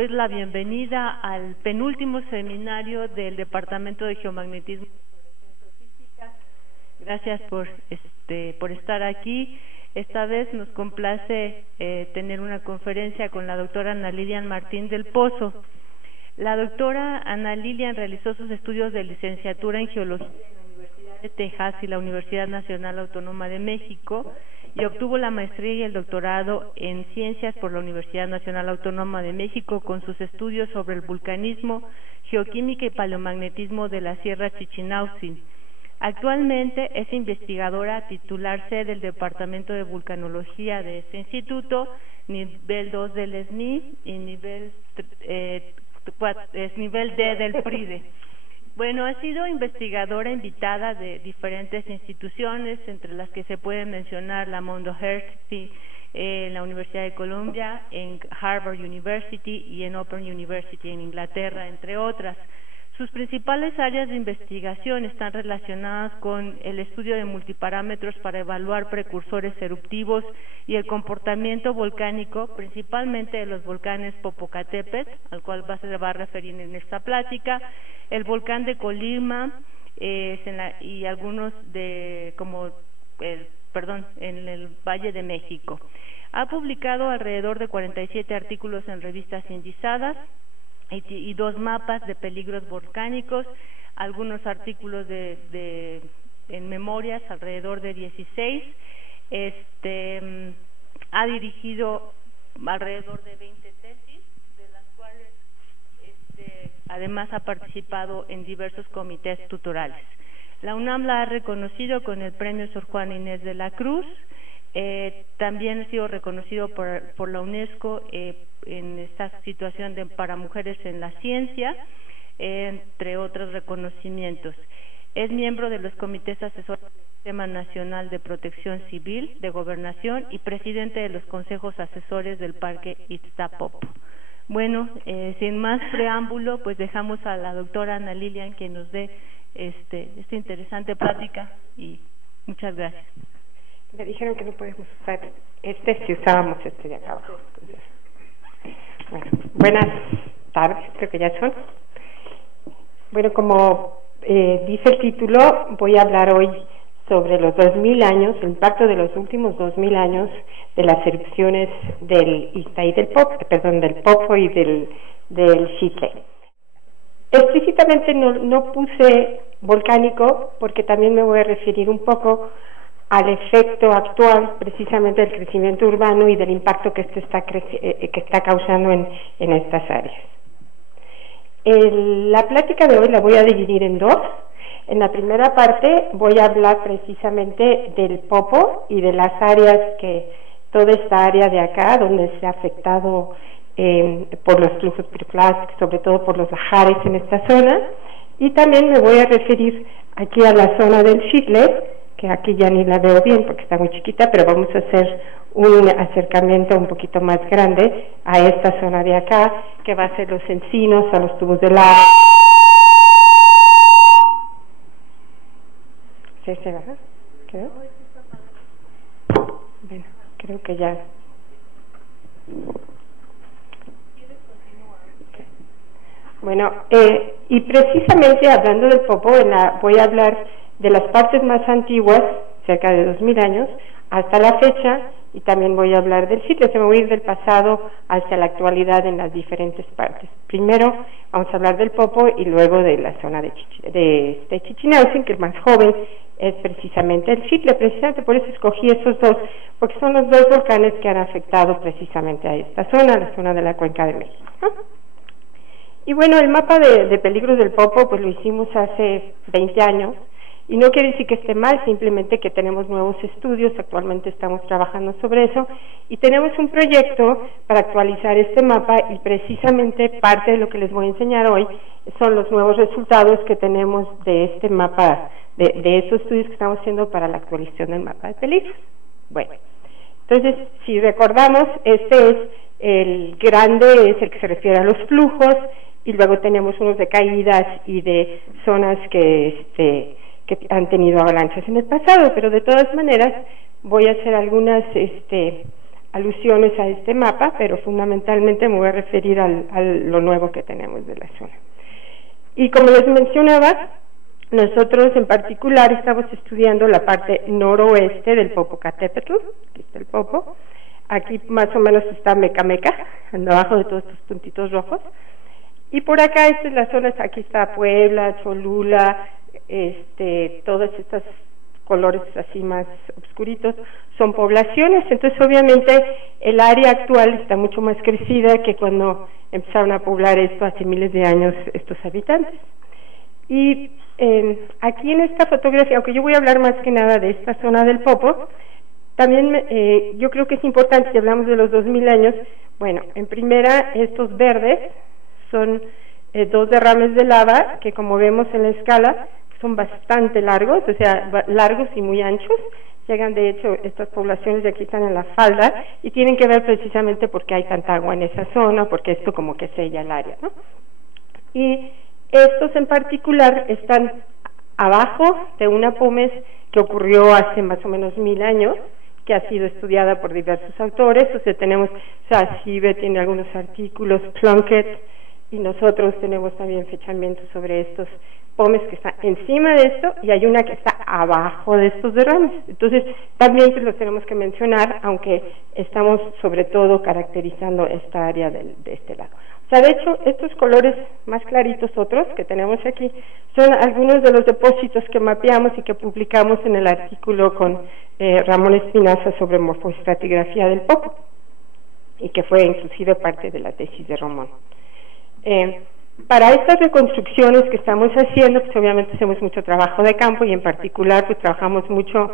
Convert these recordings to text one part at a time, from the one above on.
doy la bienvenida al penúltimo seminario del Departamento de Geomagnetismo y Astrofísica. Gracias por estar aquí. Esta vez nos complace tener una conferencia con la doctora Ana Lilian Martín del Pozo. La doctora Ana Lilian realizó sus estudios de licenciatura en Geología en la Universidad de Texas y la Universidad Nacional Autónoma de México y obtuvo la maestría y el doctorado en Ciencias por la Universidad Nacional Autónoma de México con sus estudios sobre el vulcanismo, geoquímica y paleomagnetismo de la Sierra Chichinautzin. Actualmente es investigadora titular C del Departamento de Vulcanología de este instituto, nivel 2 del SNI y nivel D del PRIDE. Bueno, ha sido investigadora invitada de diferentes instituciones, entre las que se pueden mencionar la Mount Hershey, en la Universidad de Columbia, en Harvard University y en Open University en Inglaterra, entre otras. Sus principales áreas de investigación están relacionadas con el estudio de multiparámetros para evaluar precursores eruptivos y el comportamiento volcánico, principalmente de los volcanes Popocatépetl, al cual se va a referir en esta plática, el volcán de Colima y algunos en el Valle de México. Ha publicado alrededor de 47 artículos en revistas indizadas y 2 mapas de peligros volcánicos, algunos artículos en memorias, alrededor de 16. Ha dirigido alrededor de 20 tesis, de las cuales además ha participado en diversos comités tutorales. La UNAM la ha reconocido con el premio Sor Juana Inés de la Cruz. También ha sido reconocido por la UNESCO en esta situación para mujeres en la ciencia, entre otros reconocimientos. Es miembro de los comités asesores del Sistema Nacional de Protección Civil, de Gobernación y presidente de los consejos asesores del Parque Ixtapopo. Bueno, sin más preámbulo, pues dejamos a la doctora Ana Lilian que nos dé esta interesante plática y muchas gracias. Me dijeron que no podemos usar si usábamos de acá abajo. Bueno, buenas tardes, creo que ya son. Bueno, como dice el título, voy a hablar hoy sobre los 2000 años, el impacto de los últimos 2000 años de las erupciones del del Popo y del Xitle. Explícitamente no puse volcánico porque también me voy a referir un poco al efecto actual precisamente del crecimiento urbano y del impacto que está causando en estas áreas. La plática de hoy la voy a dividir en 2. En la primera parte voy a hablar precisamente del Popo y de las áreas toda esta área de acá donde se ha afectado por los flujos piroclásticos, sobre todo por los bajares en esta zona, y también me voy a referir aquí a la zona del Xitle, que aquí ya ni la veo bien porque está muy chiquita, pero vamos a hacer un acercamiento un poquito más grande a esta zona de acá, que va a ser los encinos, a los tubos de lava. ¿Sí se va? Creo. Bueno, creo que ya. Bueno, y precisamente hablando del Popo, voy a hablar de las partes más antiguas, cerca de 2000 años, hasta la fecha, y también voy a hablar del Xitle. Se me voy a ir del pasado hacia la actualidad en las diferentes partes. Primero vamos a hablar del Popo y luego de la zona de Chichinautzin, que el más joven es precisamente el Xitle. Precisamente por eso escogí esos dos, porque son los 2 volcanes que han afectado precisamente a esta zona, la zona de la Cuenca de México, ¿no? Y bueno, el mapa de peligros del Popo pues lo hicimos hace 20 años, y no quiere decir que esté mal, simplemente que tenemos nuevos estudios, actualmente estamos trabajando sobre eso, y tenemos un proyecto para actualizar este mapa, y precisamente parte de lo que les voy a enseñar hoy son los nuevos resultados que tenemos de este mapa, de esos estudios que estamos haciendo para la actualización del mapa de peligros. Bueno, entonces, si recordamos, este es el grande, es el que se refiere a los flujos, y luego tenemos unos de caídas y de zonas que han tenido avalanchas en el pasado, pero de todas maneras voy a hacer algunas alusiones a este mapa, pero fundamentalmente me voy a referir a lo nuevo que tenemos de la zona. Y como les mencionaba, nosotros en particular estamos estudiando la parte noroeste del Popocatépetl, aquí está el Popo, aquí más o menos está Mecameca, abajo de todos estos puntitos rojos, y por acá esta es la zona, aquí está Puebla, Cholula, todas estas colores así más oscuritos, son poblaciones. Entonces obviamente el área actual está mucho más crecida que cuando empezaron a poblar esto hace miles de años estos habitantes. Y aquí en esta fotografía, aunque yo voy a hablar más que nada de esta zona del Popo, también yo creo que es importante, si hablamos de los 2000 años, bueno, en primera, estos verdes son 2 derrames de lava que, como vemos en la escala, son bastante largos, o sea, largos y muy anchos. Llegan, de hecho, estas poblaciones de aquí están en la falda y tienen que ver precisamente porque hay tanta agua en esa zona, porque esto como que sella el área, ¿no? Y estos en particular están abajo de una pómez que ocurrió hace más o menos 1000 años, que ha sido estudiada por diversos autores. O sea, tenemos, Sassibe tiene algunos artículos, Plunkett, y nosotros tenemos también fechamientos sobre estos pómez que están encima de esto, y hay una que está abajo de estos derrames. Entonces, también los tenemos que mencionar, aunque estamos sobre todo caracterizando esta área de este lado. O sea, de hecho, estos colores más claritos, otros que tenemos aquí, son algunos de los depósitos que mapeamos y que publicamos en el artículo con Ramón Espinaza sobre morfoestratigrafía del Popo, y que fue inclusive parte de la tesis de Ramón. Para estas reconstrucciones que estamos haciendo, pues obviamente hacemos mucho trabajo de campo, y en particular pues trabajamos mucho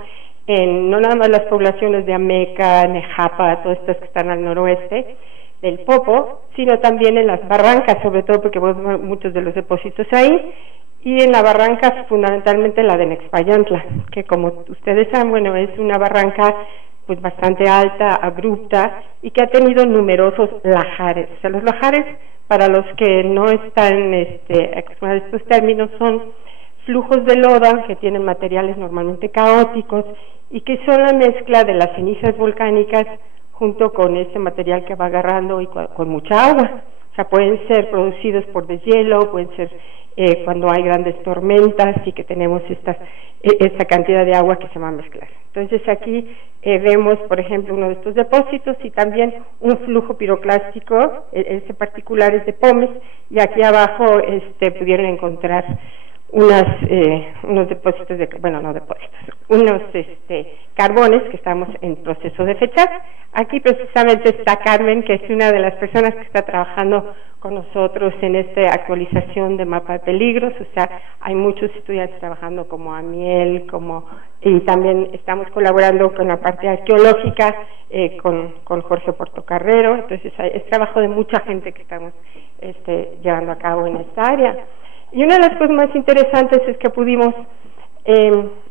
en no nada más las poblaciones de Ameca, Nejapa, todas estas que están al noroeste del Popo, sino también en las barrancas, sobre todo porque vemos muchos de los depósitos ahí, y en la barranca fundamentalmente la de Nexpayantla, que como ustedes saben, bueno, es una barranca pues bastante alta, abrupta, y que ha tenido numerosos lajares. O sea, los lajares, para los que no están acostumbrados a estos términos, son flujos de lodo que tienen materiales normalmente caóticos y que son la mezcla de las cenizas volcánicas junto con este material que va agarrando y con mucha agua. O sea, pueden ser producidos por deshielo, pueden ser cuando hay grandes tormentas y que tenemos esta cantidad de agua que se va a mezclar. Entonces aquí vemos, por ejemplo, uno de estos depósitos y también un flujo piroclástico, este particular es de pómez, y aquí abajo pudieron encontrar unos depósitos unos carbones que estamos en proceso de fechar. Aquí precisamente está Carmen, que es una de las personas que está trabajando con nosotros en esta actualización de mapa de peligros. O sea, hay muchos estudiantes trabajando como Amiel, y también estamos colaborando con la parte arqueológica con Jorge Portocarrero. Entonces es trabajo de mucha gente que estamos llevando a cabo en esta área. Y una de las cosas más interesantes es que pudimos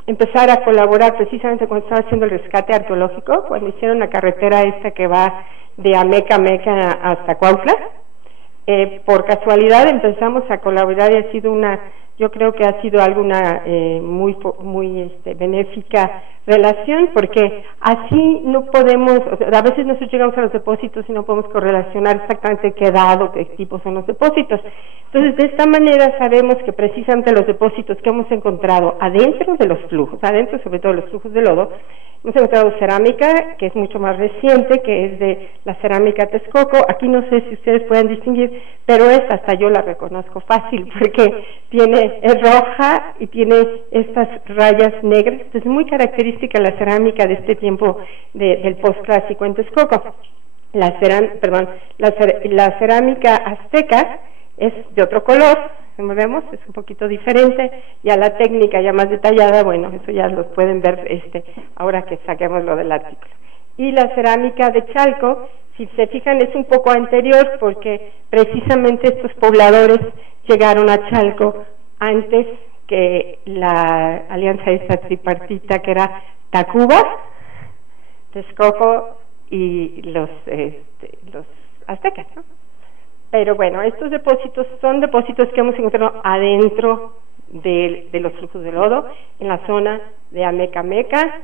empezar a colaborar precisamente cuando estaba haciendo el rescate arqueológico, cuando hicieron la carretera esta que va de Ameca hasta Cuautla. Por casualidad empezamos a colaborar y ha sido yo creo que ha sido alguna muy benéfica relación, porque así no podemos, a veces nosotros llegamos a los depósitos y no podemos correlacionar exactamente qué dado, qué tipo son los depósitos. Entonces, de esta manera sabemos que precisamente los depósitos que hemos encontrado adentro de los flujos, adentro sobre todo de los flujos de lodo, hemos encontrado cerámica, que es mucho más reciente, que es de la cerámica Texcoco. Aquí no sé si ustedes pueden distinguir, pero esta hasta yo la reconozco fácil, porque es roja y tiene estas rayas negras. Es muy característica la cerámica de este tiempo del postclásico en Texcoco. La cerámica azteca es de otro color, como vemos, es un poquito diferente. Ya la técnica ya más detallada, bueno, eso ya los pueden ver ahora que saquemos lo del artículo. Y la cerámica de Chalco, si se fijan, es un poco anterior, porque precisamente estos pobladores llegaron a Chalco antes que la alianza esta tripartita, que era Tacuba, Texcoco y los aztecas, ¿no? Pero bueno, estos depósitos son depósitos que hemos encontrado adentro de los flujos de lodo, en la zona de Ameca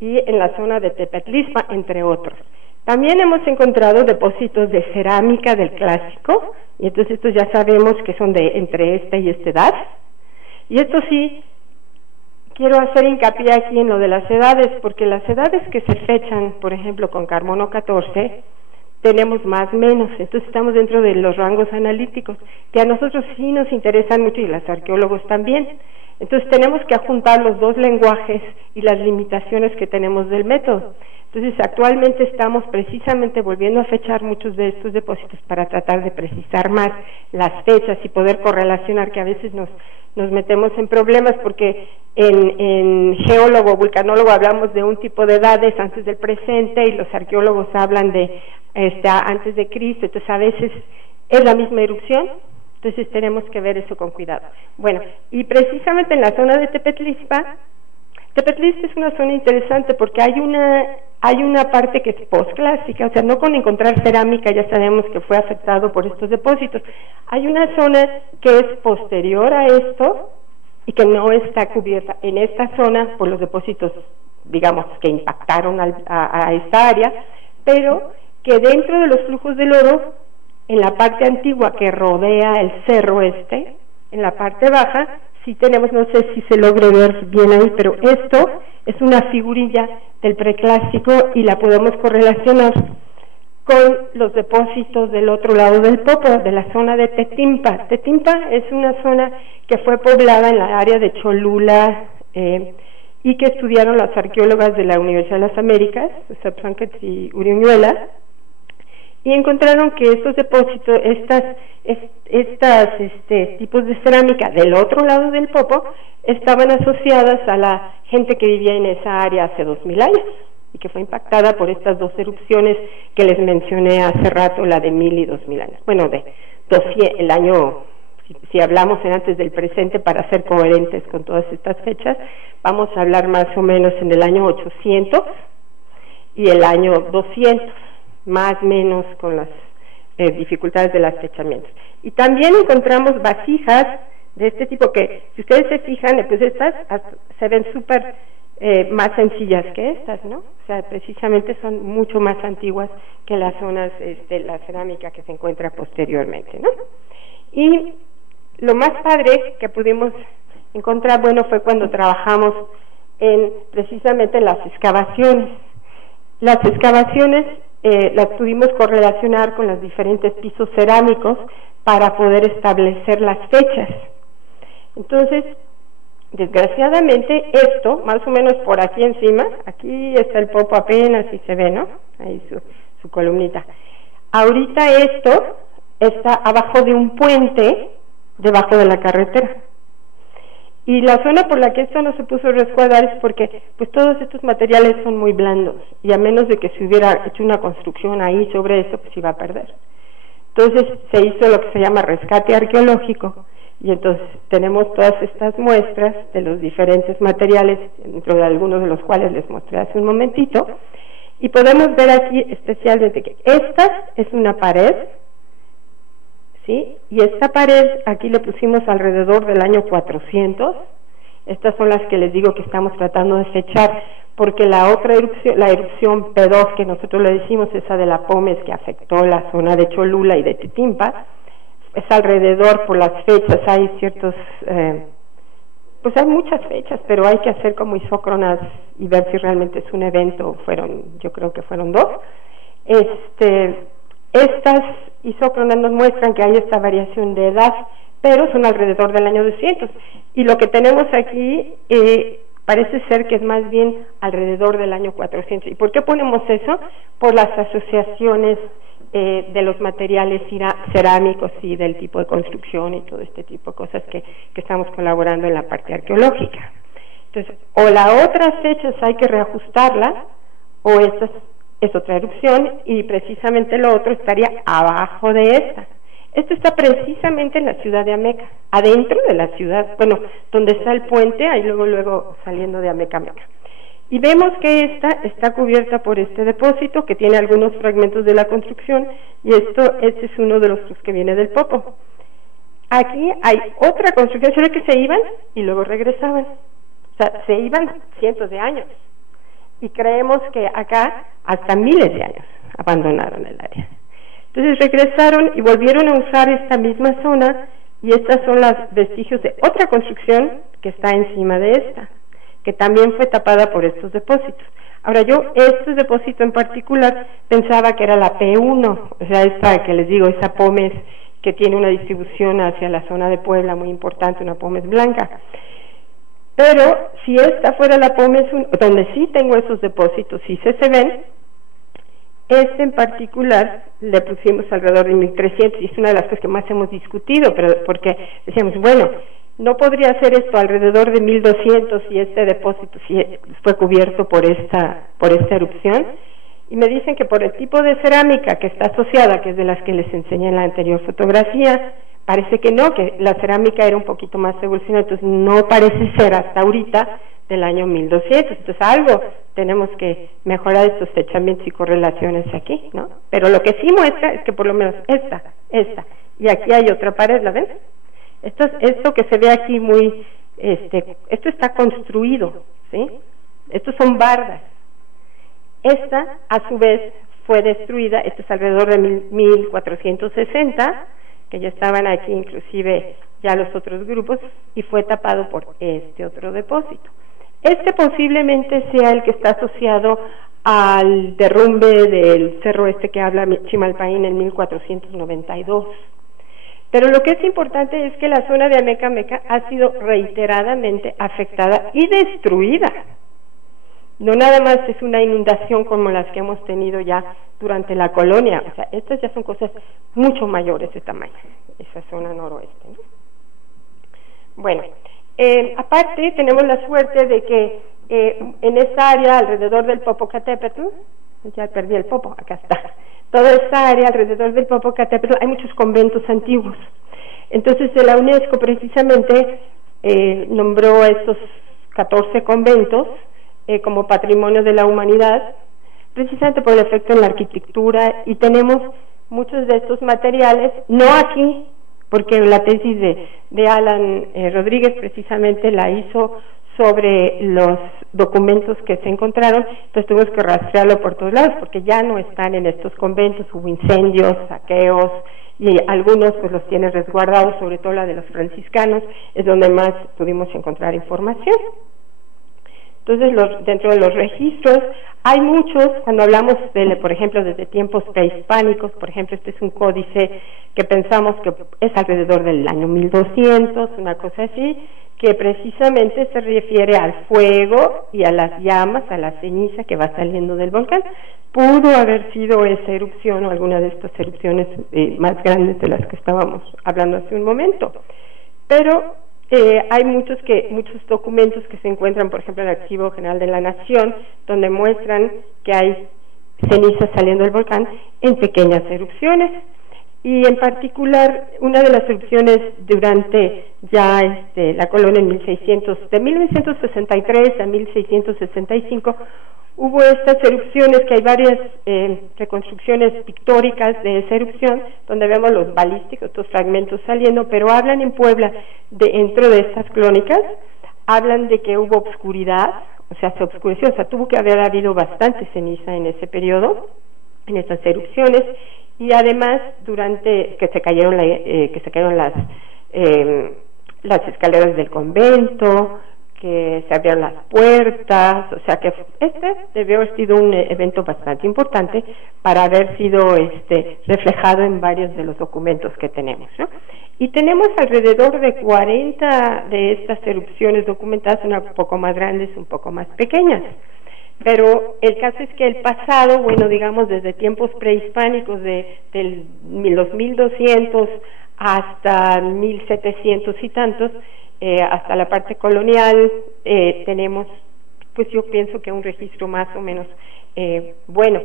y en la zona de Tepetlispa, entre otros. También hemos encontrado depósitos de cerámica del Clásico, y entonces estos ya sabemos que son de entre esta y esta edad. Y esto sí, quiero hacer hincapié aquí en lo de las edades, porque las edades que se fechan, por ejemplo, con carbono 14, tenemos más o menos, entonces estamos dentro de los rangos analíticos, que a nosotros sí nos interesan mucho y los arqueólogos también. Entonces tenemos que juntar los dos lenguajes y las limitaciones que tenemos del método. Entonces actualmente estamos precisamente volviendo a fechar muchos de estos depósitos para tratar de precisar más las fechas y poder correlacionar, que a veces nos metemos en problemas porque en geólogo o vulcanólogo hablamos de un tipo de edades antes del presente y los arqueólogos hablan de antes de Cristo, entonces a veces es la misma erupción, entonces tenemos que ver eso con cuidado. Bueno, y precisamente en la zona de Tepetlispa es una zona interesante porque hay una parte que es postclásica, o sea, no con encontrar cerámica ya sabemos que fue afectado por estos depósitos. Hay una zona que es posterior a esto y que no está cubierta en esta zona por los depósitos, digamos, que impactaron a esta área, pero que dentro de los flujos del oro, en la parte antigua que rodea el cerro en la parte baja, sí tenemos, no sé si se logre ver bien ahí, pero esto es una figurilla del preclásico y la podemos correlacionar con los depósitos del otro lado del Popo, de la zona de Tetimpa. Tetimpa es una zona que fue poblada en la área de Cholula y que estudiaron las arqueólogas de la Universidad de las Américas, Sapsanquet y Uriñuela, y encontraron que estos depósitos, estas tipos de cerámica del otro lado del Popo estaban asociadas a la gente que vivía en esa área hace 2000 años y que fue impactada por estas dos erupciones que les mencioné hace rato, la de 1000 y 2000 años. Bueno, de 200, el año, si hablamos en antes del presente para ser coherentes con todas estas fechas, vamos a hablar más o menos en el año 800 y el año 200. Más o menos con las dificultades de los fechamientos. Y también encontramos vasijas de este tipo que, si ustedes se fijan, pues estas se ven súper más sencillas que estas, ¿no? O sea, precisamente son mucho más antiguas que las zonas, la cerámica que se encuentra posteriormente, ¿no? Y lo más padre que pudimos encontrar, bueno, fue cuando trabajamos precisamente en las excavaciones. Las excavaciones las pudimos correlacionar con los diferentes pisos cerámicos para poder establecer las fechas. Entonces, desgraciadamente esto, más o menos por aquí encima, aquí está el Popo apenas y se ve, ¿no? Ahí su columnita. Ahorita esto está abajo de un puente debajo de la carretera. Y la zona por la que esto no se puso a resguardar es porque pues todos estos materiales son muy blandos y a menos de que se hubiera hecho una construcción ahí sobre eso, pues iba a perder. Entonces se hizo lo que se llama rescate arqueológico y entonces tenemos todas estas muestras de los diferentes materiales, dentro de algunos de los cuales les mostré hace un momentito, y podemos ver aquí especialmente que esta es una pared, ¿sí? Y esta pared aquí le pusimos alrededor del año 400. Estas son las que les digo que estamos tratando de fechar, porque la otra erupción, la erupción P2 que nosotros le decimos, esa de la Pómez que afectó la zona de Cholula y de Tetimpa, es alrededor por las fechas, hay ciertos, pues hay muchas fechas, pero hay que hacer como isócronas y ver si realmente es un evento, yo creo que fueron dos. Estas isócronas nos muestran que hay esta variación de edad, pero son alrededor del año 200. Y lo que tenemos aquí parece ser que es más bien alrededor del año 400. ¿Y por qué ponemos eso? Por las asociaciones de los materiales cerámicos y del tipo de construcción y todo este tipo de cosas que estamos colaborando en la parte arqueológica. Entonces, o la otra fechas hay que reajustarla, o esta es otra erupción, y precisamente lo otro estaría abajo de esta. Esto está precisamente en la ciudad de Ameca, adentro de la ciudad, bueno, donde está el puente, ahí luego saliendo de Ameca. Y vemos que esta está cubierta por este depósito, que tiene algunos fragmentos de la construcción, y este es uno de los que viene del Popo. Aquí hay otra construcción, ¿sabe que se iban? Y luego regresaban. O sea, se iban cientos de años. Y creemos que acá hasta miles de años. abandonaron el área. Entonces regresaron y volvieron a usar esta misma zona, y estas son los vestigios de otra construcción que está encima de esta, que también fue tapada por estos depósitos. Ahora yo, este depósito en particular, pensaba que era la P1, o sea, esta que les digo, esa pómez que tiene una distribución hacia la zona de Puebla muy importante, una pómez blanca. Pero si esta fuera la pómez 1, donde sí tengo esos depósitos, sí se ven, este en particular le pusimos alrededor de 1300, y es una de las cosas que más hemos discutido, pero porque decíamos, bueno, no podría ser esto alrededor de 1200 y este depósito sí fue cubierto por esta erupción. Y me dicen que por el tipo de cerámica que está asociada, que es de las que les enseñé en la anterior fotografía, parece que no, que la cerámica era un poquito más evolucionada, entonces no parece ser hasta ahorita del año 1200, entonces algo tenemos que mejorar estos fechamientos y correlaciones aquí, ¿no? Pero lo que sí muestra es que por lo menos esta, y aquí hay otra pared, ¿la ven? Esto que se ve aquí muy, esto está construido, ¿sí? Estos son bardas. Esta, a su vez, fue destruida, esto es alrededor de 1460, que ya estaban aquí inclusive ya los otros grupos, y fue tapado por este otro depósito. Este posiblemente sea el que está asociado al derrumbe del cerro que habla Chimalpaín en 1492. Pero lo que es importante es que la zona de Amecameca ha sido reiteradamente afectada y destruida. No nada más es una inundación como las que hemos tenido ya durante la colonia, o sea, estas ya son cosas mucho mayores de tamaño, esa zona noroeste, ¿no? Bueno, aparte tenemos la suerte de que en esta área alrededor del Popocatépetl, ya perdí el Popo, acá está, toda esta área alrededor del Popocatépetl hay muchos conventos antiguos. Entonces la UNESCO precisamente nombró a estos 14 conventos como patrimonio de la humanidad, precisamente por el efecto en la arquitectura, y tenemos muchos de estos materiales, no aquí, porque la tesis de Alan Rodríguez precisamente la hizo sobre los documentos que se encontraron, entonces tuvimos que rastrearlo por todos lados, porque ya no están en estos conventos, hubo incendios, saqueos, y algunos pues los tienen resguardados, sobre todo la de los franciscanos, es donde más pudimos encontrar información. Entonces, dentro de los registros, hay muchos, cuando hablamos, por ejemplo, desde tiempos prehispánicos, por ejemplo, este es un códice que pensamos que es alrededor del año 1200, una cosa así, que precisamente se refiere al fuego y a las llamas, a la ceniza que va saliendo del volcán. Pudo haber sido esa erupción o alguna de estas erupciones más grandes de las que estábamos hablando hace un momento. Pero hay muchos documentos que se encuentran, por ejemplo, en el Archivo General de la Nación, donde muestran que hay cenizas saliendo del volcán en pequeñas erupciones, y en particular una de las erupciones durante ya la colonia en de 1963 a 1665, hubo estas erupciones, que hay varias reconstrucciones pictóricas de esa erupción, donde vemos los balísticos, estos fragmentos saliendo, pero hablan en Puebla, dentro de estas crónicas, hablan de que hubo obscuridad, o sea, se oscureció, o sea, tuvo que haber habido bastante ceniza en ese periodo, en estas erupciones, y además durante que se cayeron las escaleras del convento, que se abrieron las puertas, o sea que debió haber sido un evento bastante importante para haber sido reflejado en varios de los documentos que tenemos, ¿no? Y tenemos alrededor de 40 de estas erupciones documentadas, un poco más grandes, un poco más pequeñas. Pero el caso es que el pasado, bueno, digamos desde tiempos prehispánicos de los 1200 hasta 1700 y tantos, hasta la parte colonial, tenemos, pues yo pienso que un registro más o menos bueno.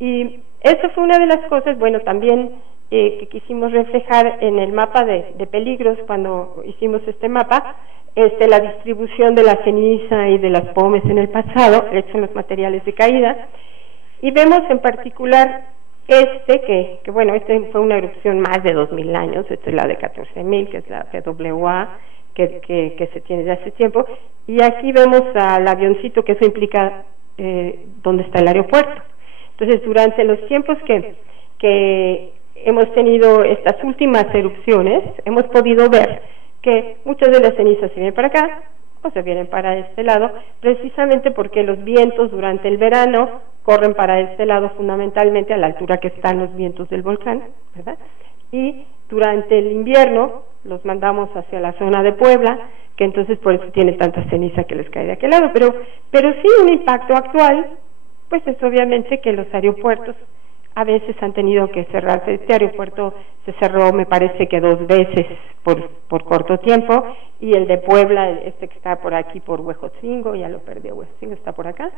Y eso fue una de las cosas, bueno, también que quisimos reflejar en el mapa de peligros cuando hicimos este mapa, la distribución de la ceniza y de las pómez en el pasado, estos son los materiales de caída, y vemos en particular que bueno, fue una erupción más de 2000 años, esta es la de 14.000, que es la PWA, que se tiene de hace tiempo, y aquí vemos al avioncito, que eso implica dónde está el aeropuerto. Entonces, durante los tiempos que hemos tenido estas últimas erupciones, hemos podido ver que muchas de las cenizas se vienen para acá o se vienen para este lado, precisamente porque los vientos durante el verano corren para este lado fundamentalmente a la altura que están los vientos del volcán, ¿verdad? Y durante el invierno los mandamos hacia la zona de Puebla, que entonces por eso tiene tanta ceniza que les cae de aquel lado, pero sí un impacto actual, pues es obviamente que los aeropuertos a veces han tenido que cerrarse. Este aeropuerto se cerró, me parece que 2 veces por corto tiempo, y el de Puebla, este que está por aquí por Huejotzingo, ya lo perdí, Huejotzingo está por acá,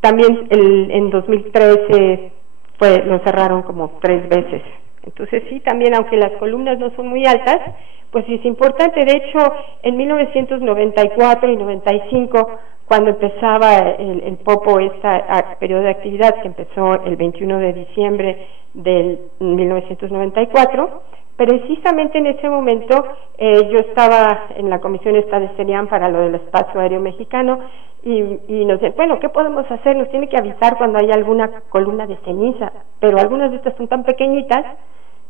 también en 2013 lo cerraron como 3 veces. Entonces sí, también aunque las columnas no son muy altas, pues sí es importante. De hecho, en 1994 y 95, cuando empezaba el Popo, periodo de actividad que empezó el 21 de diciembre del 1994, precisamente en ese momento yo estaba en la comisión esta de CENIAM para lo del espacio aéreo mexicano, y nos decían, bueno, ¿qué podemos hacer? Nos tiene que avisar cuando hay alguna columna de ceniza, pero algunas de estas son tan pequeñitas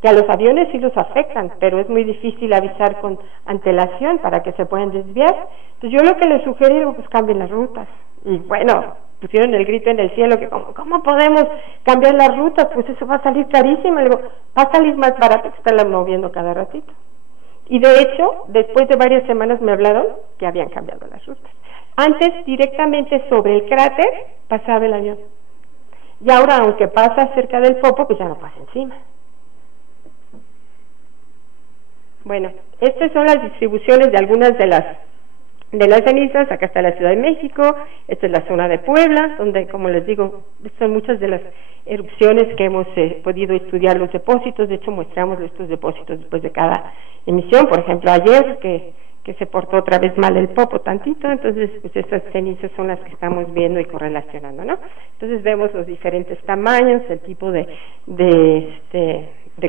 que a los aviones sí los afectan, pero es muy difícil avisar con antelación para que se puedan desviar. Entonces yo lo que les sugerí, pues cambien las rutas. Y bueno, pusieron el grito en el cielo, que ¿cómo podemos cambiar las rutas? Pues eso va a salir carísimo. Le digo, va a salir más barato que estarla moviendo cada ratito. Y de hecho, después de varias semanas me hablaron que habían cambiado las rutas. Antes, directamente sobre el cráter, pasaba el avión. Y ahora, aunque pasa cerca del Popo, pues ya no pasa encima. Bueno, estas son las distribuciones de algunas de las cenizas. Acá está la Ciudad de México, esta es la zona de Puebla, donde, como les digo, son muchas de las erupciones que hemos podido estudiar los depósitos. De hecho, mostramos estos depósitos después de cada emisión. Por ejemplo, ayer, que se portó otra vez mal el Popo tantito, entonces pues estas cenizas son las que estamos viendo y correlacionando, ¿no? Entonces vemos los diferentes tamaños, el tipo de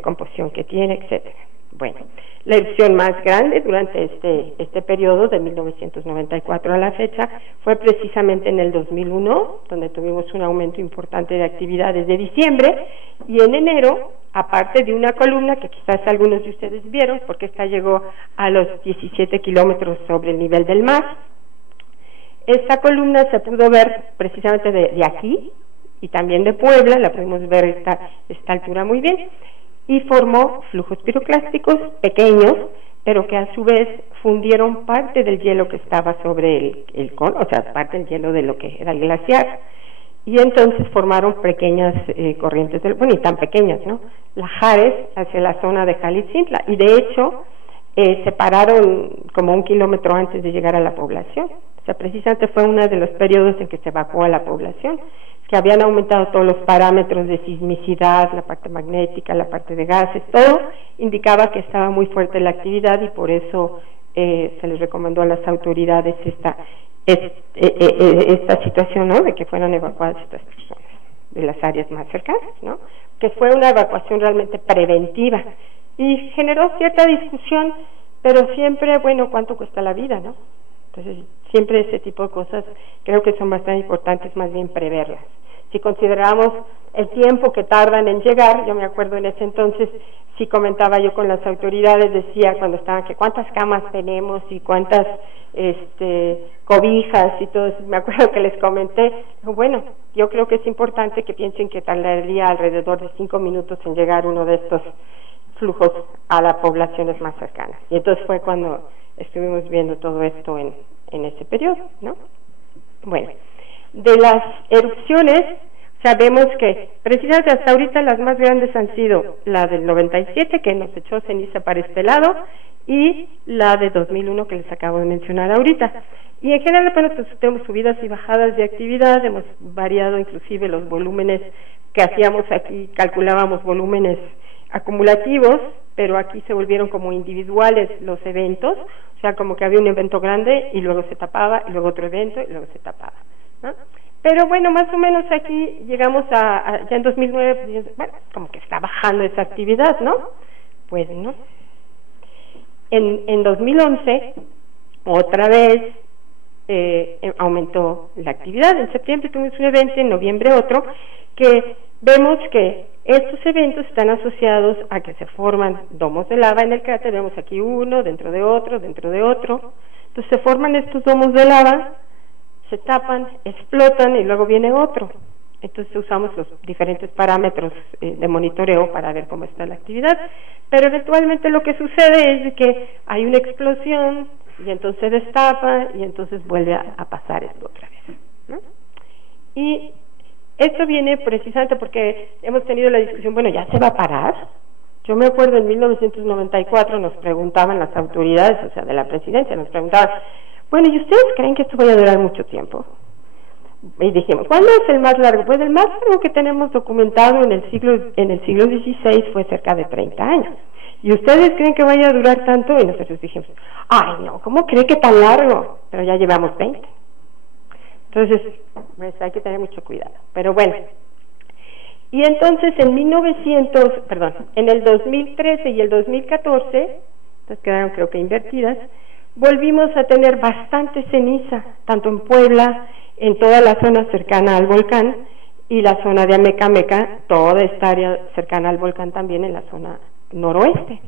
composición que tiene, etcétera. Bueno, la erupción más grande durante este periodo de 1994 a la fecha fue precisamente en el 2001, donde tuvimos un aumento importante de actividad desde diciembre, y en enero, aparte de una columna que quizás algunos de ustedes vieron, porque esta llegó a los 17 kilómetros sobre el nivel del mar. Esta columna se pudo ver precisamente de aquí y también de Puebla, la pudimos ver esta altura muy bien, y formó flujos piroclásticos pequeños, pero que a su vez fundieron parte del hielo que estaba sobre el cono, o sea, parte del hielo de lo que era el glaciar, y entonces formaron pequeñas corrientes, bueno, y tan pequeñas, ¿no? Lajares hacia la zona de Jalitzintla, y de hecho se pararon como 1 kilómetro antes de llegar a la población. O sea, precisamente fue uno de los periodos en que se evacuó a la población, que habían aumentado todos los parámetros de sismicidad, la parte magnética, la parte de gases, todo indicaba que estaba muy fuerte la actividad, y por eso se les recomendó a las autoridades esta situación, ¿no?, de que fueran evacuadas estas personas de las áreas más cercanas, ¿no?, que fue una evacuación realmente preventiva y generó cierta discusión, pero siempre, bueno, ¿cuánto cuesta la vida, no? Entonces, siempre ese tipo de cosas creo que son bastante importantes, más bien preverlas. Si consideramos el tiempo que tardan en llegar, yo me acuerdo en ese entonces, si comentaba yo con las autoridades, decía cuando estaban que cuántas camas tenemos y cuántas cobijas y todo eso, me acuerdo que les comenté, bueno, yo creo que es importante que piensen que tardaría alrededor de 5 minutos en llegar uno de estos flujos a las poblaciones más cercanas. Y entonces fue cuando estuvimos viendo todo esto en ese periodo, ¿no? Bueno, de las erupciones sabemos que precisamente hasta ahorita las más grandes han sido la del 97, que nos echó ceniza para este lado, y la de 2001 que les acabo de mencionar ahorita. Y en general, bueno, pues tenemos subidas y bajadas de actividad, hemos variado inclusive los volúmenes que hacíamos aquí, calculábamos volúmenes acumulativos, pero aquí se volvieron como individuales los eventos, o sea, como que había un evento grande y luego se tapaba, y luego otro evento y luego se tapaba, ¿no? Pero bueno, más o menos aquí llegamos ya en 2009, pues, bueno, como que está bajando esa actividad, ¿no? Pues no. En 2011, otra vez, aumentó la actividad. En septiembre tuvimos un evento, en noviembre otro, que vemos que estos eventos están asociados a que se forman domos de lava en el cráter. Vemos aquí uno, dentro de otro, dentro de otro. Entonces se forman estos domos de lava, se tapan, explotan y luego viene otro. Entonces usamos los diferentes parámetros de monitoreo para ver cómo está la actividad, pero eventualmente lo que sucede es que hay una explosión y entonces se destapa y entonces vuelve a pasar esto otra vez, ¿no? Y esto viene precisamente porque hemos tenido la discusión, bueno, ¿ya se va a parar? Yo me acuerdo en 1994 nos preguntaban las autoridades, o sea, de la presidencia, nos preguntaban, bueno, ¿y ustedes creen que esto vaya a durar mucho tiempo? Y dijimos, ¿cuándo es el más largo? Pues el más largo que tenemos documentado en el siglo XVI fue cerca de 30 años. ¿Y ustedes creen que vaya a durar tanto? Y nosotros dijimos, ay no, ¿cómo cree que tan largo? Pero ya llevamos 20. Entonces, pues hay que tener mucho cuidado. Pero bueno, y entonces en el 2013 y el 2014, entonces quedaron creo que invertidas, volvimos a tener bastante ceniza, tanto en Puebla, en toda la zona cercana al volcán, y la zona de Amecameca, toda esta área cercana al volcán también en la zona noroeste.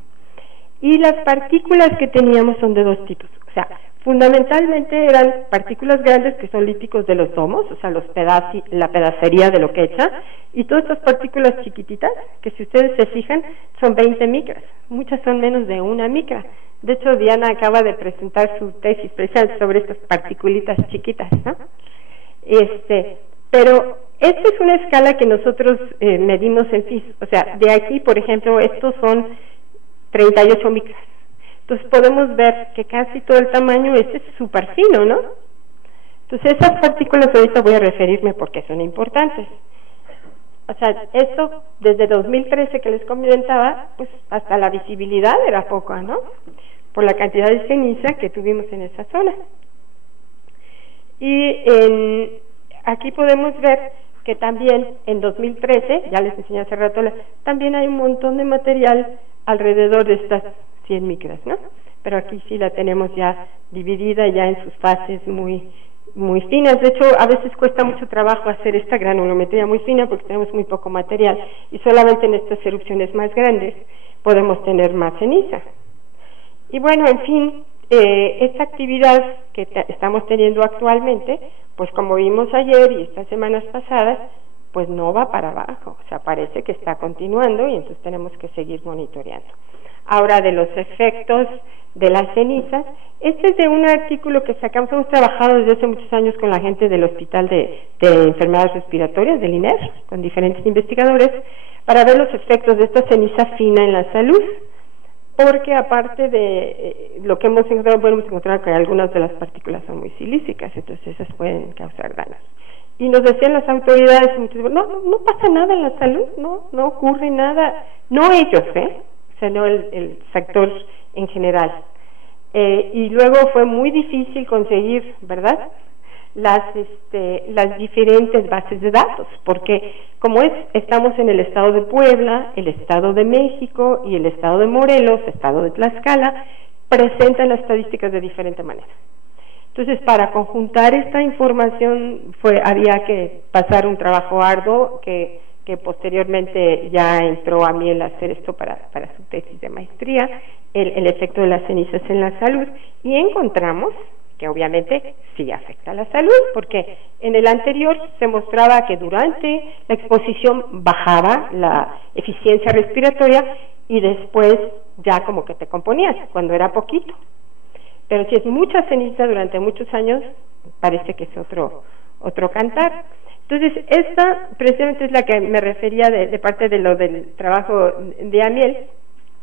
Y las partículas que teníamos son de dos tipos, o sea, fundamentalmente eran partículas grandes que son líticos de los domos, o sea, la pedacería de lo que echa, y todas estas partículas chiquititas, que si ustedes se fijan, son 20 micras, muchas son menos de 1 micra. De hecho, Diana acaba de presentar su tesis precisamente sobre estas particulitas chiquitas, ¿no? Pero esta es una escala que nosotros medimos en física, o sea, de aquí, por ejemplo, estos son 38 micras. Entonces podemos ver que casi todo el tamaño es súper fino, ¿no? Entonces esas partículas ahorita voy a referirme porque son importantes. O sea, esto desde 2013 que les comentaba, pues hasta la visibilidad era poca, ¿no? Por la cantidad de ceniza que tuvimos en esa zona. Y aquí podemos ver que también en 2013, ya les enseñé hace rato, también hay un montón de material alrededor de estas 100 micras, ¿no? Pero aquí sí la tenemos ya dividida ya en sus fases muy finas. De hecho, a veces cuesta mucho trabajo hacer esta granulometría muy fina porque tenemos muy poco material y solamente en estas erupciones más grandes podemos tener más ceniza. Y bueno, en fin, esta actividad que estamos teniendo actualmente, pues como vimos ayer y estas semanas pasadas, pues no va para abajo, o sea, parece que está continuando y entonces tenemos que seguir monitoreando. Ahora, de los efectos de las cenizas, este es de un artículo que sacamos, hemos trabajado desde hace muchos años con la gente del Hospital de Enfermedades Respiratorias, del INER, con diferentes investigadores, para ver los efectos de esta ceniza fina en la salud, porque aparte de lo que hemos encontrado, podemos encontrar que algunas de las partículas son muy silícicas, entonces esas pueden causar daños. Y nos decían las autoridades, no pasa nada en la salud, no ocurre nada, no ellos, sino el sector en general. Y luego fue muy difícil conseguir, ¿verdad?, las diferentes bases de datos, porque como estamos en el estado de Puebla, el estado de México y el estado de Morelos, estado de Tlaxcala, presentan las estadísticas de diferente manera. Entonces, para conjuntar esta información había que pasar un trabajo arduo que posteriormente ya entró a Miel a hacer esto para su tesis de maestría, el efecto de las cenizas en la salud, y encontramos que obviamente sí afecta a la salud, porque en el anterior se mostraba que durante la exposición bajaba la eficiencia respiratoria y después ya como que te componías cuando era poquito. Pero si es mucha ceniza durante muchos años, parece que es otro cantar. Entonces, esta precisamente es la que me refería de parte de lo del trabajo de Amiel.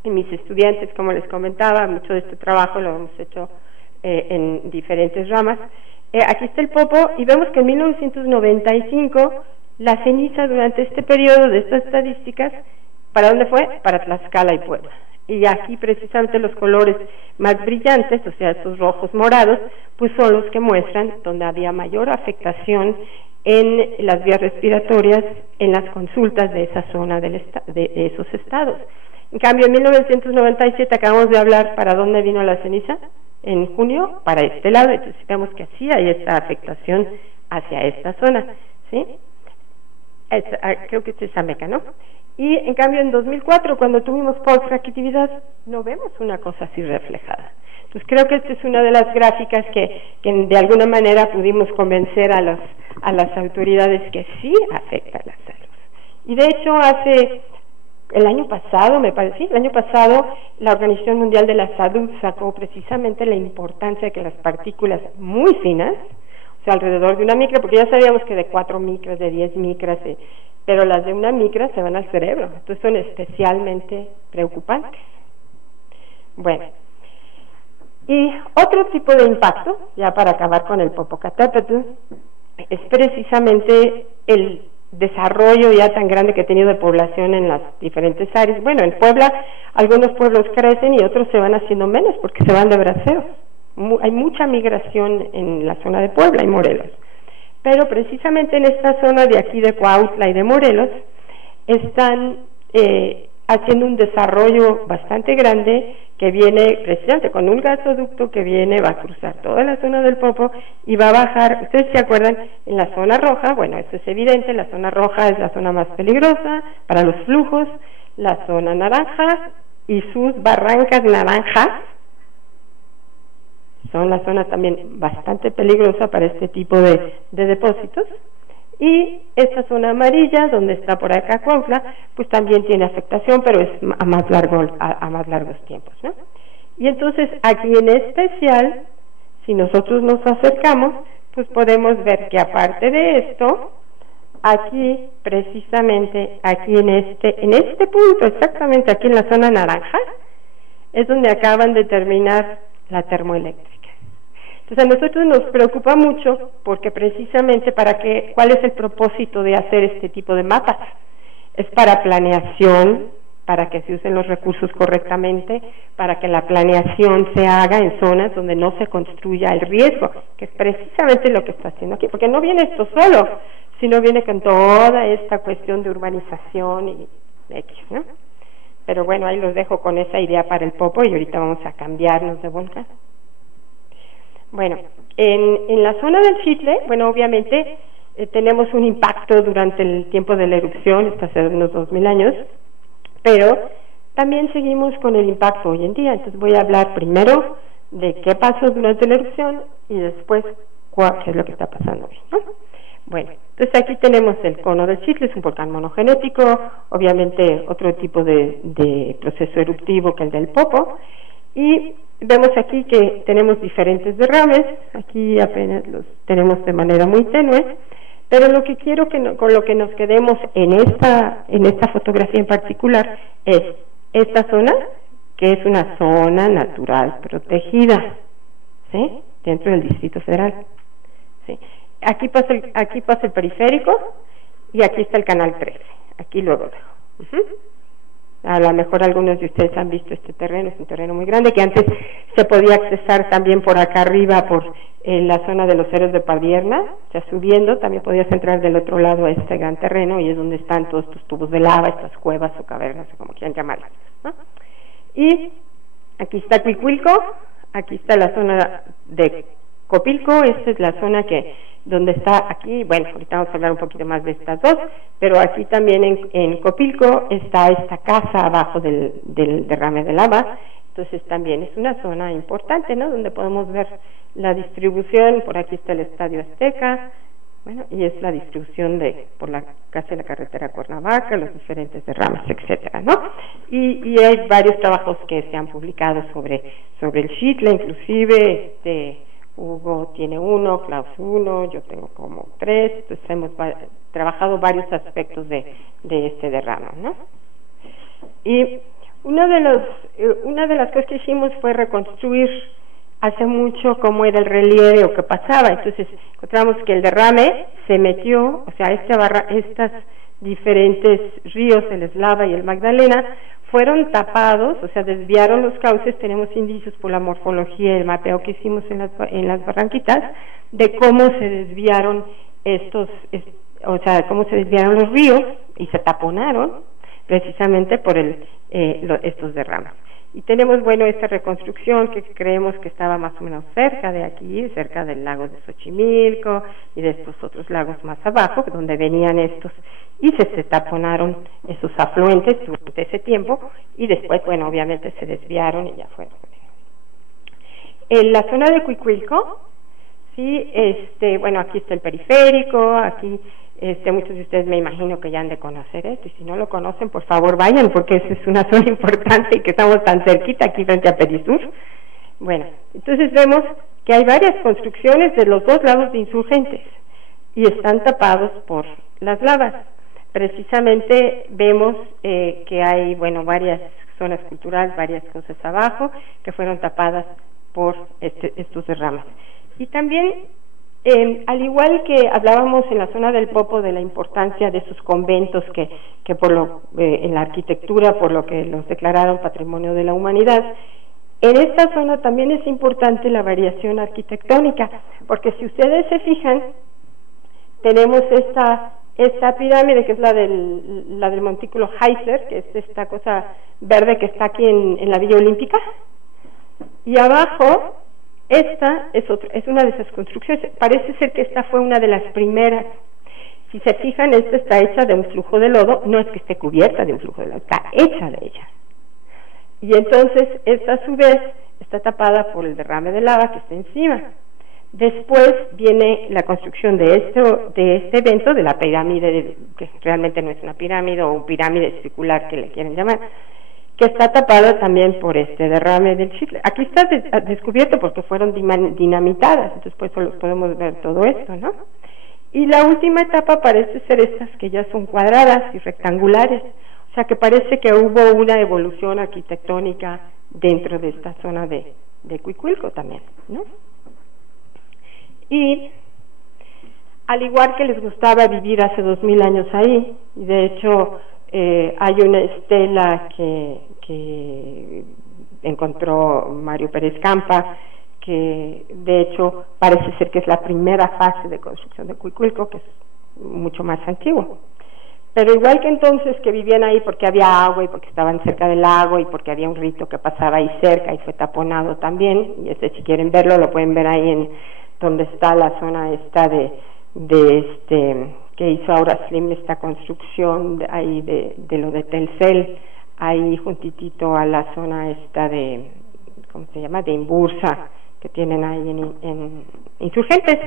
Y mis estudiantes, como les comentaba, mucho de este trabajo lo hemos hecho en diferentes ramas. Aquí está el popo y vemos que en 1995 la ceniza durante este periodo de estas estadísticas, ¿para dónde fue? Para Tlaxcala y Puebla. Y aquí precisamente los colores más brillantes, o sea, estos rojos morados, pues son los que muestran donde había mayor afectación en las vías respiratorias en las consultas de esa zona de esos estados. En cambio, en 1997 acabamos de hablar para dónde vino la ceniza, en junio para este lado, entonces vemos que sí hay esta afectación hacia esta zona, ¿sí? Creo que es Ameca, ¿no? Y en cambio en 2004, cuando tuvimos post-reactividad, no vemos una cosa así reflejada. Entonces creo que esta es una de las gráficas que de alguna manera pudimos convencer a las autoridades que sí afecta a las células. Y de hecho el año pasado, me parece, el año pasado la Organización Mundial de la Salud sacó precisamente la importancia de que las partículas muy finas, o sea, alrededor de una micra, porque ya sabíamos que de 4 micras, de 10 micras, pero las de una micra se van al cerebro, entonces son especialmente preocupantes. Bueno, y otro tipo de impacto, ya para acabar con el Popocatépetl, es precisamente el desarrollo ya tan grande que ha tenido de población en las diferentes áreas. Bueno, en Puebla algunos pueblos crecen y otros se van haciendo menos porque se van de braceros. Hay mucha migración en la zona de Puebla y Morelos, pero precisamente en esta zona de aquí de Cuautla y de Morelos están haciendo un desarrollo bastante grande que viene precisamente con un gasoducto que va a cruzar toda la zona del Popo y va a bajar. Ustedes se acuerdan, en la zona roja, bueno, esto es evidente, la zona roja es la zona más peligrosa para los flujos, la zona naranja y sus barrancas naranjas son la zona también bastante peligrosa para este tipo de depósitos. Y esta zona amarilla, donde está por acá Cuautla, pues también tiene afectación, pero es a más largos tiempos, ¿no? Y entonces aquí en especial, si nosotros nos acercamos, pues podemos ver que aparte de esto, aquí precisamente, aquí en este punto, exactamente aquí en la zona naranja, es donde acaban de terminar la termoeléctrica. Entonces a nosotros nos preocupa mucho porque precisamente ¿cuál es el propósito de hacer este tipo de mapas? Es para planeación, para que se usen los recursos correctamente, para que la planeación se haga en zonas donde no se construya el riesgo, que es precisamente lo que está haciendo aquí, porque no viene esto solo, sino viene con toda esta cuestión de urbanización y X, ¿no? Pero bueno, ahí los dejo con esa idea para el Popo y ahorita vamos a cambiarnos de volcán. Bueno, en la zona del Xitle, bueno, obviamente tenemos un impacto durante el tiempo de la erupción, hasta hace unos 2000 años, pero también seguimos con el impacto hoy en día. Entonces voy a hablar primero de qué pasó durante la erupción y después qué es lo que está pasando hoy, ¿no? Bueno, entonces aquí tenemos el cono del Xitle, es un volcán monogenético, obviamente otro tipo de proceso eruptivo que el del Popo, y vemos aquí que tenemos diferentes derrames, aquí apenas los tenemos de manera muy tenue, pero lo que quiero con lo que nos quedemos en esta fotografía en particular es esta zona, que es una zona natural protegida, ¿sí? Dentro del Distrito Federal, ¿sí? Aquí pasa el periférico y aquí está el Canal 13, aquí luego dejo. A lo mejor algunos de ustedes han visto este terreno, es un terreno muy grande que antes se podía accesar también por acá arriba, por la zona de los Cerros de Padierna, o sea, subiendo, también podías entrar del otro lado a este gran terreno y es donde están todos estos tubos de lava, estas cuevas o cavernas, o como quieran llamarlas, ¿no? Y aquí está Cuicuilco, aquí está la zona de Copilco, esta es la zona donde está aquí, bueno, ahorita vamos a hablar un poquito más de estas dos, pero aquí también en Copilco está esta casa abajo del derrame de lava, entonces también es una zona importante, ¿no? Donde podemos ver la distribución, por aquí está el Estadio Azteca, bueno, y es la distribución por casi la carretera Cuernavaca, los diferentes derrames, etcétera, ¿no? Y hay varios trabajos que se han publicado sobre el Xitle, inclusive Hugo tiene uno, Klaus uno, yo tengo como 3, entonces hemos trabajado varios aspectos de este derrame, ¿no? Y una de las cosas que hicimos fue reconstruir hace mucho cómo era el relieve o qué pasaba. Entonces encontramos que el derrame se metió, o sea, estas diferentes ríos, el Eslava y el Magdalena, fueron tapados, o sea, desviaron los cauces. Tenemos indicios por la morfología y el mapeo que hicimos en las barranquitas de cómo se desviaron cómo se desviaron los ríos y se taponaron precisamente por estos derrames. Y tenemos, bueno, esta reconstrucción que creemos que estaba más o menos cerca de aquí, cerca del lago de Xochimilco y de estos otros lagos más abajo, donde venían estos, y se taponaron esos afluentes durante ese tiempo, y después, bueno, obviamente se desviaron y ya fueron. En la zona de Cuicuilco, sí, bueno, aquí está el periférico, aquí muchos de ustedes me imagino que ya han de conocer esto, y si no lo conocen, por favor vayan, porque esa es una zona importante y que estamos tan cerquita aquí frente a Perisur. Bueno, entonces vemos que hay varias construcciones de los dos lados de Insurgentes y están tapados por las lavas. Precisamente vemos que hay, bueno, varias zonas culturales, varias cosas abajo que fueron tapadas por estos derrames. Y también, al igual que hablábamos en la zona del Popo de la importancia de sus conventos que por en la arquitectura, por lo que los declararon Patrimonio de la Humanidad, en esta zona también es importante la variación arquitectónica, porque si ustedes se fijan, tenemos esta pirámide que es la del montículo Heiser, que es esta cosa verde que está aquí en la Villa Olímpica, y abajo esta es una de esas construcciones. Parece ser que esta fue una de las primeras. Si se fijan, esta está hecha de un flujo de lodo, no es que esté cubierta de un flujo de lodo, está hecha de ella. Y entonces esta a su vez está tapada por el derrame de lava que está encima. Después viene la construcción de este evento, de la pirámide, que realmente no es una pirámide o un pirámide circular que le quieren llamar, que está tapada también por este derrame del Xitle. Aquí está descubierto porque fueron dinamitadas, entonces por eso podemos ver todo esto, ¿no? Y la última etapa parece ser estas que ya son cuadradas y rectangulares, o sea que parece que hubo una evolución arquitectónica dentro de esta zona de Cuicuilco también, ¿no? Y al igual que les gustaba vivir hace 2000 años ahí, y de hecho hay una estela que encontró Mario Pérez Campa, que de hecho parece ser que es la primera fase de construcción de Cuicuilco, que es mucho más antiguo. Pero igual que entonces que vivían ahí porque había agua y porque estaban cerca del lago y porque había un rito que pasaba ahí cerca y fue taponado también, y si quieren verlo lo pueden ver ahí en donde está la zona esta que hizo ahora Slim, esta construcción ahí de lo de Telcel, ahí juntitito a la zona esta ¿cómo se llama?, de Imbursa, que tienen ahí en Insurgentes.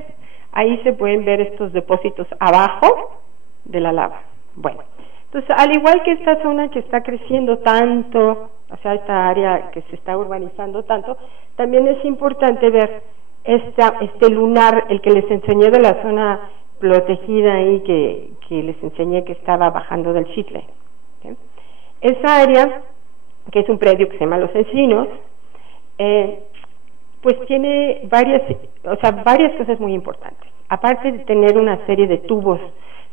Ahí se pueden ver estos depósitos abajo de la lava. Bueno, entonces al igual que esta zona que está creciendo tanto, o sea, esta área que se está urbanizando tanto, también es importante ver este lunar, el que les enseñé de la zona protegida ahí, que les enseñé que estaba bajando del Xitle. ¿Okay? Esa área, que es un predio que se llama Los Encinos, pues tiene varias cosas muy importantes. Aparte de tener una serie de tubos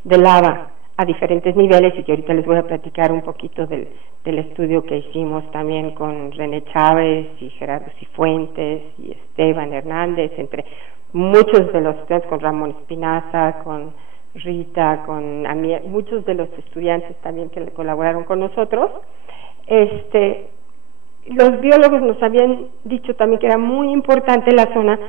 de lava a diferentes niveles, y que ahorita les voy a platicar un poquito del estudio que hicimos también con René Chávez y Gerardo Cifuentes y Esteban Hernández, entre muchos de los estudiantes, con Ramón Espinaza, con Rita, con muchos de los estudiantes también que colaboraron con nosotros. Los biólogos nos habían dicho también que era muy importante la zona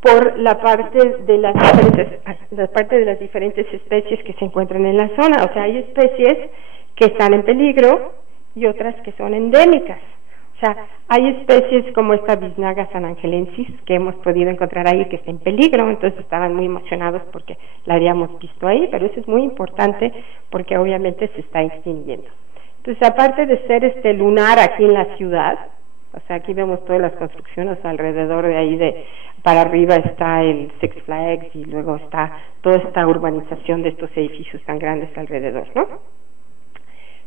por la parte de las diferentes especies que se encuentran en la zona. O sea, hay especies que están en peligro y otras que son endémicas. O sea, hay especies como esta biznaga sanangelensis que hemos podido encontrar ahí que está en peligro, entonces estaban muy emocionados porque la habíamos visto ahí, pero eso es muy importante porque obviamente se está extinguiendo. Entonces, aparte de ser lunar aquí en la ciudad, o sea, aquí vemos todas las construcciones alrededor de ahí, para arriba está el Six Flags y luego está toda esta urbanización de estos edificios tan grandes alrededor, ¿no?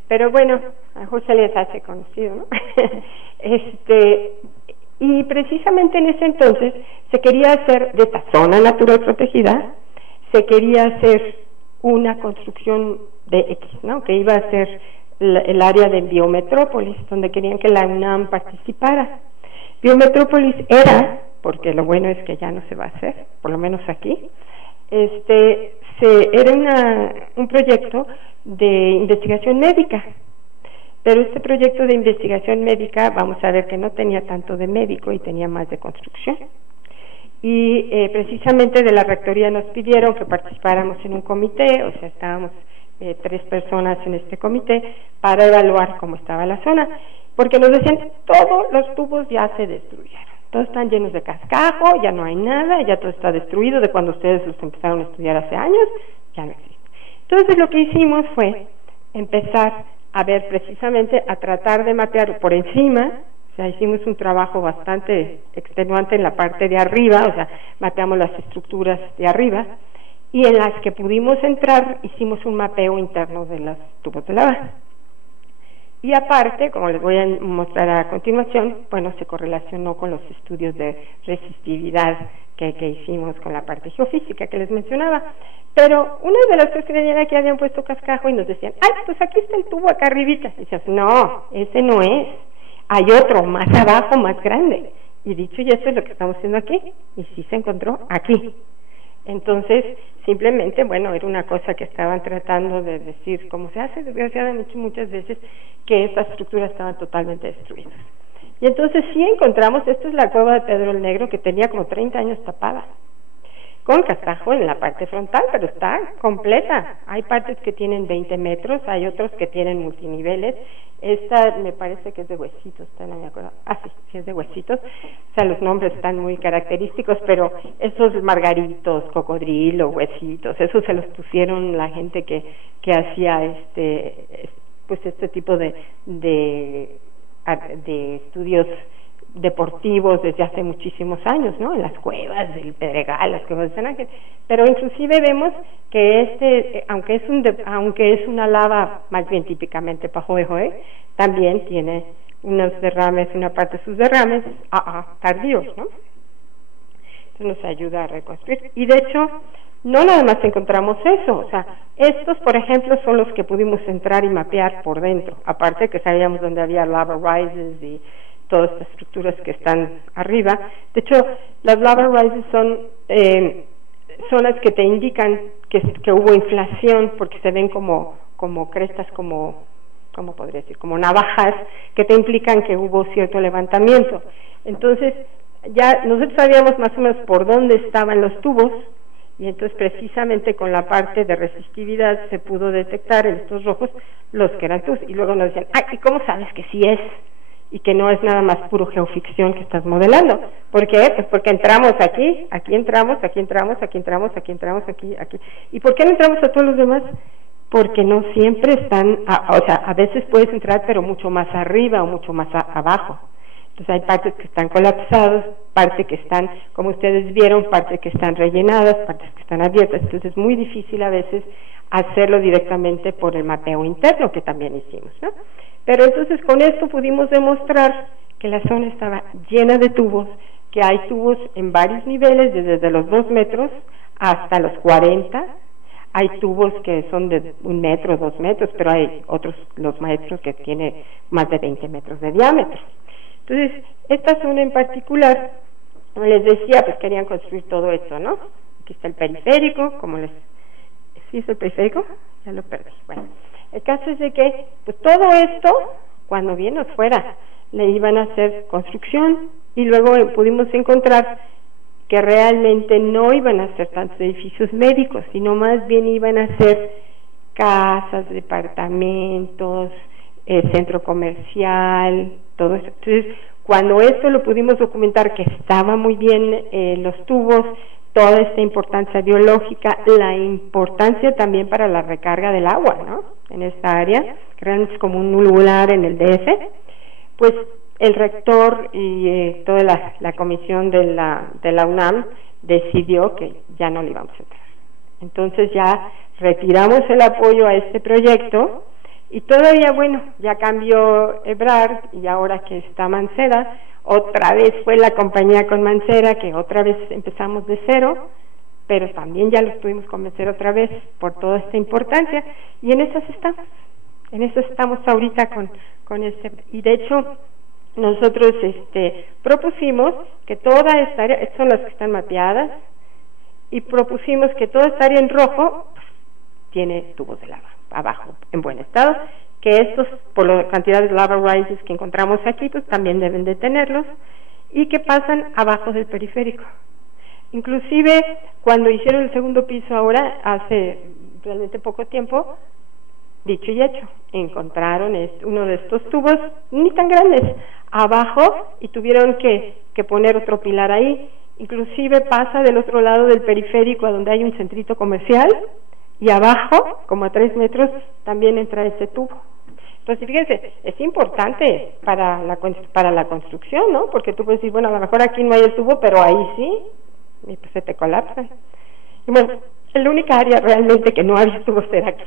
Pero bueno, a José les hace conocido, ¿no? Y precisamente en ese entonces se quería hacer de esta zona natural protegida, se quería hacer una construcción de X, ¿no? Que iba a ser el área de Biometrópolis, donde querían que la UNAM participara. Biometrópolis era, porque lo bueno es que ya no se va a hacer, por lo menos aquí, era un proyecto de investigación médica. Pero este proyecto de investigación médica, vamos a ver que no tenía tanto de médico y tenía más de construcción. Y precisamente de la rectoría nos pidieron que participáramos en un comité, o sea, estábamos 3 personas en este comité para evaluar cómo estaba la zona, porque nos decían, todos los tubos ya se destruyeron, todos están llenos de cascajo, ya no hay nada, ya todo está destruido, de cuando ustedes los empezaron a estudiar hace años, ya no existe. Entonces lo que hicimos fue empezar a ver precisamente, a tratar de mapear por encima. O sea, hicimos un trabajo bastante extenuante en la parte de arriba, o sea, mapeamos las estructuras de arriba, y en las que pudimos entrar hicimos un mapeo interno de los tubos de lava. Y aparte, como les voy a mostrar a continuación, bueno, se correlacionó con los estudios de resistividad que hicimos con la parte geofísica que les mencionaba. Pero una de las cosas que tenían aquí habían puesto cascajo y nos decían, ay, pues aquí está el tubo acá arribita. Y decías, no, ese no es, hay otro más abajo, más grande. Y dicho y eso es lo que estamos haciendo aquí, y sí se encontró aquí. Entonces, simplemente, bueno, era una cosa que estaban tratando de decir, como se hace desgraciadamente muchas veces, que estas estructuras estaban totalmente destruidas. Y entonces sí encontramos, esta es la cueva de Pedro el Negro, que tenía como 30 años tapada, con cascajo en la parte frontal, pero está completa. Hay partes que tienen 20 metros, hay otros que tienen multiniveles. Esta me parece que es de Huesitos, no me acuerdo. Sí es de Huesitos. O sea, los nombres están muy característicos, pero esos margaritos, cocodrilo, Huesitos, esos se los pusieron la gente que hacía este tipo de estudios deportivos desde hace muchísimos años, ¿no? En las cuevas del Pedregal, las cuevas de San Ángel. Pero inclusive vemos que aunque es una lava más bien típicamente Pajoejoe, también tiene unos derrames, una parte de sus derrames tardíos, ¿no? Entonces nos ayuda a reconstruir. Y de hecho, no nada más encontramos eso, o sea, estos, por ejemplo, son los que pudimos entrar y mapear por dentro, aparte que sabíamos dónde había lava rises y todas estas estructuras que están arriba. De hecho, las lava rises son zonas que te indican que hubo inflación, porque se ven como crestas, ¿cómo podría decir? Como navajas, que te implican que hubo cierto levantamiento. Entonces, ya nosotros sabíamos más o menos por dónde estaban los tubos, y entonces precisamente con la parte de resistividad se pudo detectar en estos rojos los que eran tubos, y luego nos decían, ¿y cómo sabes que sí es? Y que no es nada más puro geoficción que estás modelando. ¿Por qué? Pues porque entramos aquí entramos, aquí entramos, aquí entramos, aquí entramos, aquí. ¿Y por qué no entramos a todos los demás? Porque no siempre están, o sea, a veces puedes entrar pero mucho más arriba o mucho más abajo. Entonces hay partes que están colapsadas, partes que están, como ustedes vieron, partes que están rellenadas, partes que están abiertas. Entonces es muy difícil a veces hacerlo directamente por el mapeo interno que también hicimos, ¿no? Pero entonces con esto pudimos demostrar que la zona estaba llena de tubos, que hay tubos en varios niveles, desde los 2 metros hasta los 40, hay tubos que son de 1 metro, 2 metros, pero hay otros, los maestros, que tienen más de 20 metros de diámetro. Entonces, esta zona en particular, como les decía, pues querían construir todo esto, ¿no? Aquí está el periférico, ¿sí es el periférico? Ya lo perdí, bueno. El caso es de que, pues todo esto, cuando bien nos fuera, le iban a hacer construcción, y luego pudimos encontrar que realmente no iban a ser tantos edificios médicos, sino más bien iban a ser casas, departamentos, centro comercial, todo eso. Entonces, cuando esto lo pudimos documentar, que estaba muy bien los tubos, toda esta importancia biológica, la importancia también para la recarga del agua, ¿no? En esta área, que realmente es como un lugar en el DF, pues el rector y toda la comisión de la UNAM decidió que ya no le íbamos a entrar. Entonces ya retiramos el apoyo a este proyecto, y todavía, bueno, ya cambió Ebrard, y ahora que está Mancera, otra vez fue la compañía con Mancera, que otra vez empezamos de cero, pero también ya los pudimos convencer otra vez por toda esta importancia, y en esas estamos ahorita con este. Y de hecho, nosotros propusimos que toda esta área, estas son las que están mapeadas, y propusimos que toda esta área en rojo, pues, tiene tubos de lava abajo en buen estado, que estos, por la cantidad de lava rises que encontramos aquí, pues también deben de tenerlos, y que pasan abajo del periférico. Inclusive, cuando hicieron el segundo piso ahora, hace realmente poco tiempo, dicho y hecho, encontraron uno de estos tubos, ni tan grandes, abajo, y tuvieron que poner otro pilar ahí. Inclusive pasa del otro lado del periférico, a donde hay un centrito comercial, y abajo, como a 3 metros, también entra ese tubo. Entonces, fíjense, es importante para la construcción, ¿no? Porque tú puedes decir, bueno, a lo mejor aquí no hay el tubo, pero ahí sí, y pues se te colapsa. Y bueno, la única área realmente que no había tubos era aquí.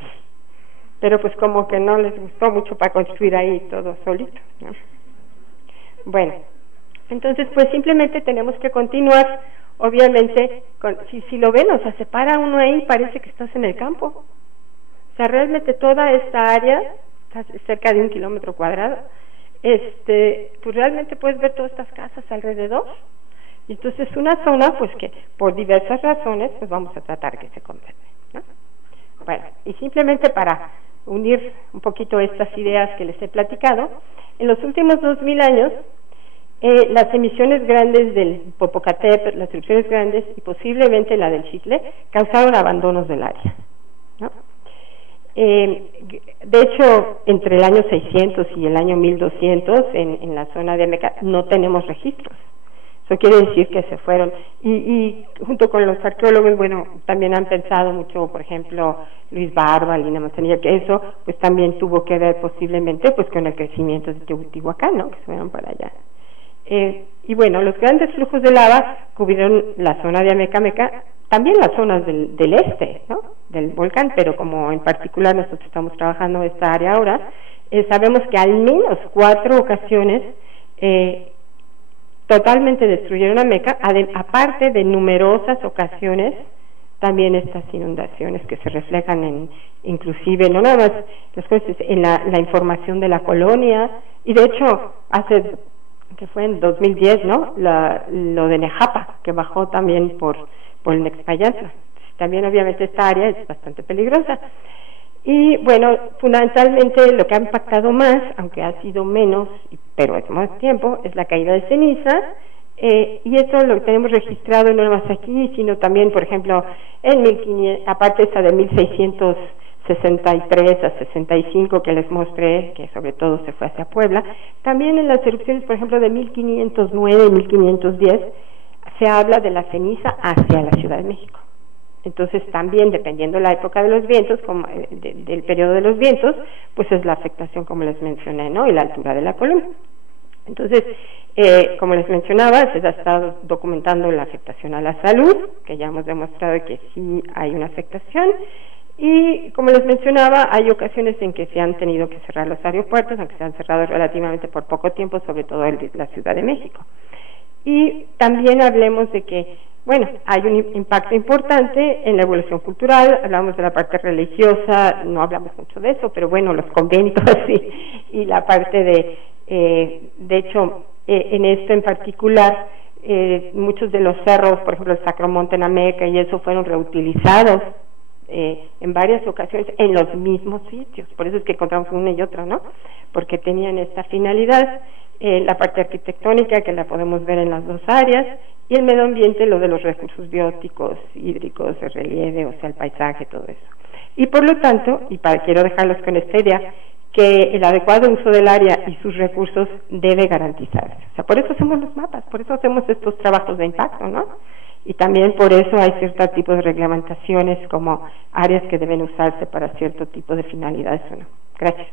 Pero pues como que no les gustó mucho para construir ahí todo solito, ¿no? Bueno, entonces pues simplemente tenemos que continuar, obviamente, si lo ven, o sea, se para uno ahí, parece que estás en el campo. O sea, realmente toda esta área, cerca de 1 kilómetro cuadrado, pues realmente puedes ver todas estas casas alrededor. Y entonces es una zona, pues que por diversas razones, pues vamos a tratar que se conserve, ¿no? Bueno, y simplemente para unir un poquito estas ideas que les he platicado, en los últimos 2000 años, las emisiones grandes del Popocatépetl, las erupciones grandes y posiblemente la del Xitle, causaron abandonos del área, ¿no? De hecho, entre el año 600 y el año 1200, en la zona de Ameca, no tenemos registros. Eso quiere decir que se fueron, y junto con los arqueólogos, bueno, también han pensado mucho, por ejemplo, Luis Barba, Lina Manzanilla, que eso pues también tuvo que ver posiblemente pues con el crecimiento de Teotihuacán, ¿no? Que se fueron para allá. Y bueno, los grandes flujos de lava cubrieron la zona de Ameca, también las zonas del este, ¿no? Del volcán, pero como en particular nosotros estamos trabajando esta área ahora, sabemos que al menos 4 ocasiones totalmente destruyeron Ameca, aparte de numerosas ocasiones también estas inundaciones que se reflejan inclusive, no nada más las cosas, en la información de la colonia, y de hecho que fue en 2010, ¿no? Lo de Nejapa, que bajó también por el Nexpayantla. También obviamente esta área es bastante peligrosa. Y bueno, fundamentalmente lo que ha impactado más, aunque ha sido menos, pero es más tiempo, es la caída de ceniza, y esto lo tenemos registrado no más aquí, sino también, por ejemplo, en 1500, aparte esta de 1663 a 65 que les mostré, que sobre todo se fue hacia Puebla, también en las erupciones, por ejemplo, de 1509 y 1510, se habla de la ceniza hacia la Ciudad de México. Entonces también, dependiendo de la época de los vientos, del periodo de los vientos, pues es la afectación, como les mencioné, ¿no? Y la altura de la columna. Entonces, como les mencionaba, se ha estado documentando la afectación a la salud, que ya hemos demostrado que sí hay una afectación, y como les mencionaba, hay ocasiones en que se han tenido que cerrar los aeropuertos, aunque se han cerrado relativamente por poco tiempo, sobre todo en la Ciudad de México. Y también hablemos de que, bueno, hay un impacto importante en la evolución cultural. Hablamos de la parte religiosa, no hablamos mucho de eso, pero bueno, los conventos y la parte de hecho, en esto en particular, muchos de los cerros, por ejemplo el Sacromonte en Ameca y eso, fueron reutilizados en varias ocasiones en los mismos sitios. Por eso es que encontramos una y otra, ¿no? Porque tenían esta finalidad. La parte arquitectónica, que la podemos ver en las dos áreas, y el medio ambiente, lo de los recursos bióticos, hídricos, el relieve, o sea, el paisaje, todo eso. Y por lo tanto, quiero dejarlos con esta idea, que el adecuado uso del área y sus recursos debe garantizarse. O sea, por eso hacemos los mapas, por eso hacemos estos trabajos de impacto, ¿no? Y también por eso hay cierto tipo de reglamentaciones como áreas que deben usarse para cierto tipo de finalidades o no. Gracias.